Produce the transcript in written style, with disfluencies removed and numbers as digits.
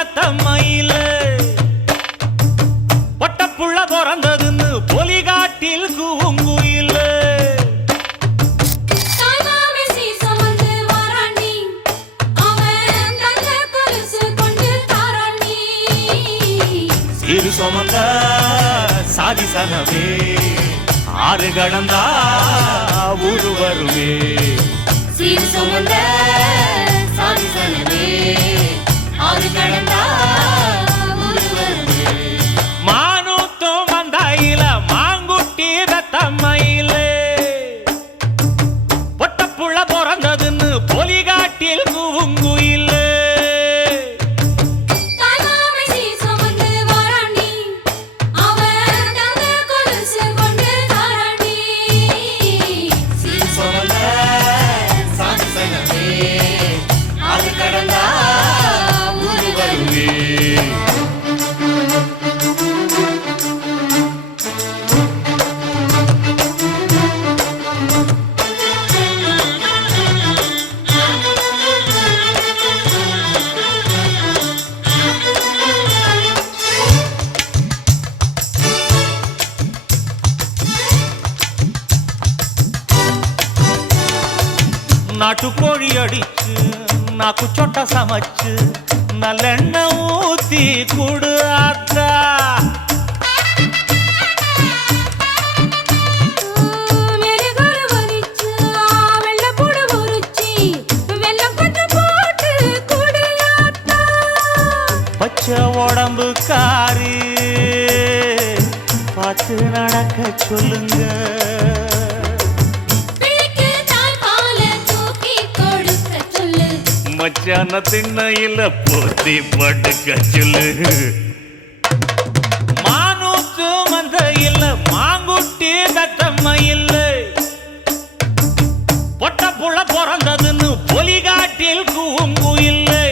தத்தம்மையில பொட்டப்புள்ள பிறந்ததுன்னு பொலிகாட்டில் கூங்குயில சீரு சுமந்த சாதி சனவே ஆறு கடந்தா ஊரு வருவே சீரு சுமந்த சாதி சனவே ஆறு கடந்தா ஊரு வருவே மானூத்தும் வந்தாயில மாங்குட்டி ரத்தம்மையில பொட்டப்புள்ள பிறந்ததுன்னு பொலிகாட்டில் கூங்குயில நாட்டுக்கோழி அடிச்சு நாக்கு சொட்ட சமைச்சு நல்லெண்ணெய் ஊத்தி குடு ஆத்தா பச்சை உடம்பு காரி பார்த்து நடக்க சொல்லுங்க மச்சான திண்ணையில போத்தி படுக்க சொல்லு மானூத்து மந்த இல்ல மாங்குட்டி தத்தம்மை இல்ல பொட்ட புள்ள பிறந்ததுன்னு பொலிகாட்டில் கூங்கு இல்லை